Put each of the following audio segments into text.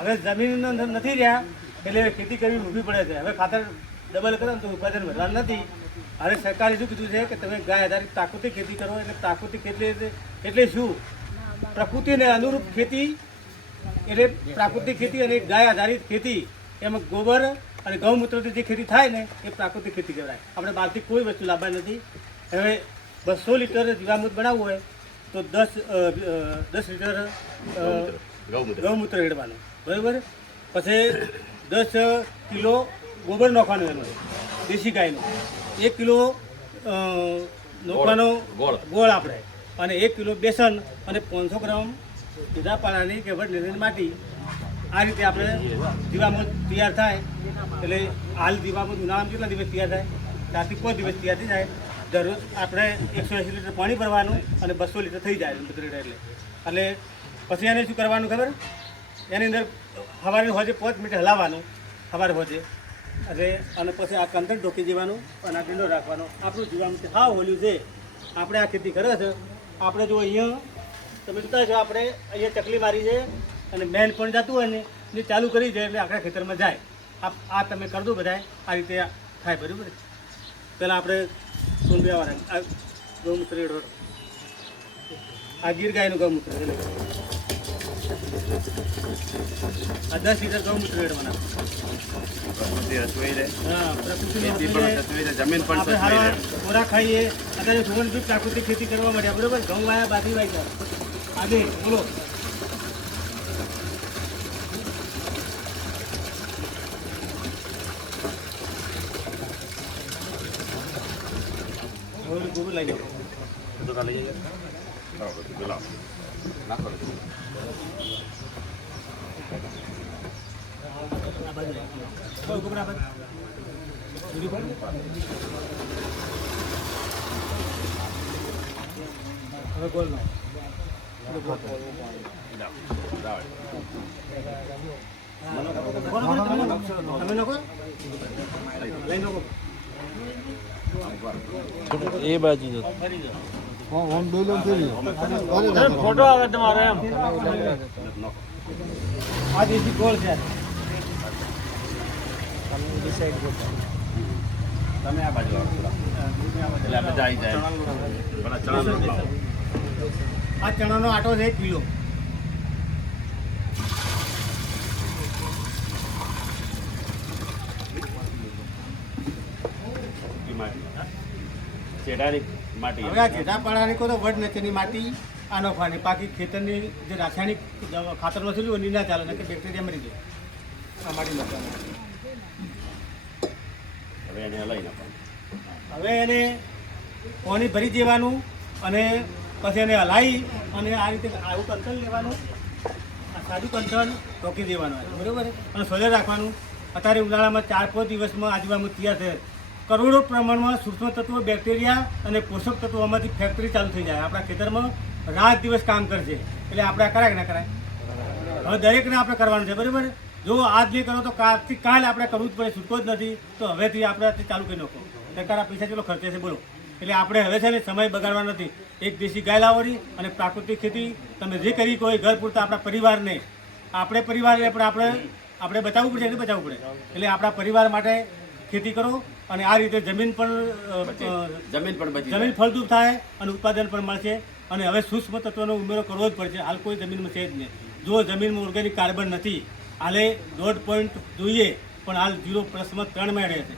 હવે જમીન નથી રહ્યા એટલે ખેતી કરવી ઊભી પડે છે. હવે ખાતર ડબલ કરો ને તો ઉત્પાદન વધવાનું નથી. હવે સરકારે શું કીધું છે કે તમે ગાય આધારિત પ્રાકૃતિક ખેતી કરો. એટલે પ્રાકૃતિક ખેતી એટલે શું? પ્રકૃતિને અનુરૂપ ખેતી એટલે પ્રાકૃતિક ખેતી અને ગાય આધારિત ખેતી. એમાં ગોબર અને ગૌમૂત્રથી જે ખેતી થાય ને એ પ્રાકૃતિક ખેતી કહેવાય. આપણે બહારથી કોઈ વસ્તુ લાવવાની નથી. હવે 200 લીટર જીવામૃત બનાવવું હોય તો 10 લીટર ગૌમૂત્ર રેડવાનું, બરાબર. પછી 10 કિલો ગોબર નાખવાનું એનું દેશી ગાયનું, 1 કિલો નાખવાનો ગોળ આપણે, અને 1 કિલો બેસન અને 500 ગ્રામ સીધા પાણાની કે વડ માટી. આ રીતે આપણે જીવામૃત તૈયાર થાય. એટલે હાલ જીવામૃત ઉનાળામાં કેટલા દિવસ તૈયાર થાય? 4 થી 5 દિવસ તૈયાર થઈ જાય. દરરોજ આપણે 180 લીટર પાણી ભરવાનું અને 200 લીટર થઈ જાય એટલે પછી એને શું કરવાનું ખબર? એની અંદર સવારે હોજે 5 મિનિટ હલાવવાનું, સવારે હોજે એટલે, અને પછી આ કંદર ઢોકી દેવાનું અને આ ડીંડો રાખવાનો. આપણું જીવામૃત હા હોલ્યું છે. આપણે આ ખેતી કરે છે. આપણે જો અહીંયા તમે જોતા છો, આપણે અહીંયા ચકલી મારી છે અને મેન પણ જતું હોય ને એ ચાલુ કરી જાય એટલે આખા ખેતરમાં જાય. આ તમે કરી દો બધા, આ રીતે થાય, બરાબર. પહેલાં આપણે સોનબિયાવાળા આ ગૌમૂત્ર રેડવાનું, આ ગીર ગાયનું ગૌમૂત્ર એટલે આ 10 લીટર ગૌમૂત્ર રેડવાના. ખોરાક ખાઈએ. અત્યારે સુવર્ણ બી પ્રાકૃતિક ખેતી કરવા માંડ્યા, બરોબર. ઘઉં વાયા, બાજરી વાય. આજે બોલો ગોબર લઈ જાઓ તો કાલે લઈ જાય. હવે ગોળ નો તમે લોકો લઈ લો એ બાજુ ફોટો આવે તમારો એમ. આ દેશી ગોળ છે. તમે આ બાજુ આવો એટલે આ બધા આવી જાય. આ ચણાનો આટો છે 1 કિલો. ચેડાની માટી. હવે આ ચેડાપાડાની કહો તો વડ નીચેની માટી આ નાખવાની. બાકી ખેતરની જે રાસાયણિક ખાતર નસેલું હોય ના ચાલે, કે બેક્ટેરિયા મરી જાય. આ માટી નાખવાની. હવે એને લઈ નાખવાનું. હવે એને પાણી ભરી દેવાનું અને પછી એને હલાવી અને આ રીતે આવું કંથન લેવાનું. આ સાદું કંથન ઢોકી દેવાનું, બરાબર. અને સોલે રાખવાનું. અત્યારે ઉનાળામાં 4-5 દિવસમાં આજુબાજુ તૈયાર થાય. કરોડો પ્રમાણમાં સૂક્ષ્મ તત્વો, બેક્ટેરિયા અને પોષક તત્વોમાંથી ફેક્ટરી ચાલુ થઈ જાય. આપણા ખેતરમાં રાત દિવસ કામ કરશે. એટલે આપણે કરાય કે ના કરાય? હવે દરેકને આપણે કરવાનું છે, બરાબર. જો આજ નહીં કરો તો કાલથી કાલ આપણે કરવું જ પડે, છૂટકો જ નથી. તો હવેથી આપણે ચાલુ કરી નાખો. સરકાર પૈસા કેટલો ખર્ચે છે બોલો. એટલે આપણે હવે છે ને સમય બગાડવા નથી. એક દેશી ગાય લાવવાની અને પ્રાકૃતિક ખેતી તમે જે કરી કોઈ ઘર પૂરતા આપણા પરિવારને, આપણે પરિવારને આપણે બચાવવું પડે, એટલે બચાવવું પડે. એટલે આપણા પરિવાર માટે ખેતી કરો અને આ રીતે જમીન ફળદ્રુપ થાય અને ઉત્પાદન પણ મળશે. અને હવે સૂક્ષ્મ તત્વોનો ઉમેરો કરવો જ પડશે. હાલ કોઈ જમીનમાં છે જ નહીં. જો જમીનમાં ઓર્ગેનિક કાર્બન નથી, હાલે 1.5 પોઈન્ટ જોઈએ, પણ હાલ 0+3 માં રહે છે.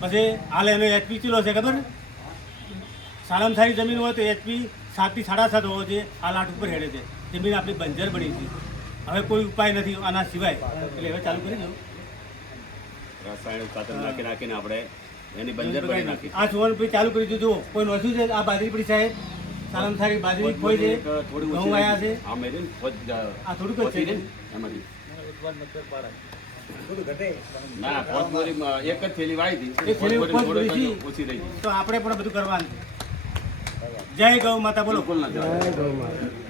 પછી હાલ એનો HP ચીલો છે ખબર? સારામાં સારી જમીન હોય તો HP 7 થી 7.5 હોવો જોઈએ. હાલ 8 ઉપર હેડે છે. જમીન આપણી બંજર બની છે. હવે કોઈ ઉપાય નથી આના સિવાય. એટલે હવે ચાલુ કરી દો. રાસાયણિક ખાતર નાખીને આપણે એની બંજર કરી નાખી. આ સુવર્ણ ચાલુ કરી દીધું. કોઈ નોંધ્યું છે? આ બાજરી પડી સાહેબ, સારામાં સારી બાજરી ખોઈ છે, ઘઉં આવ્યા છે. આ થોડુંક જ છે એમાંથી ના, એક જ થેલી વાળી હતી. ઓછી રહી. તો આપણે પણ બધું કરવાનું. જય ગૌ માતા બોલો. જય ગૌ માતા.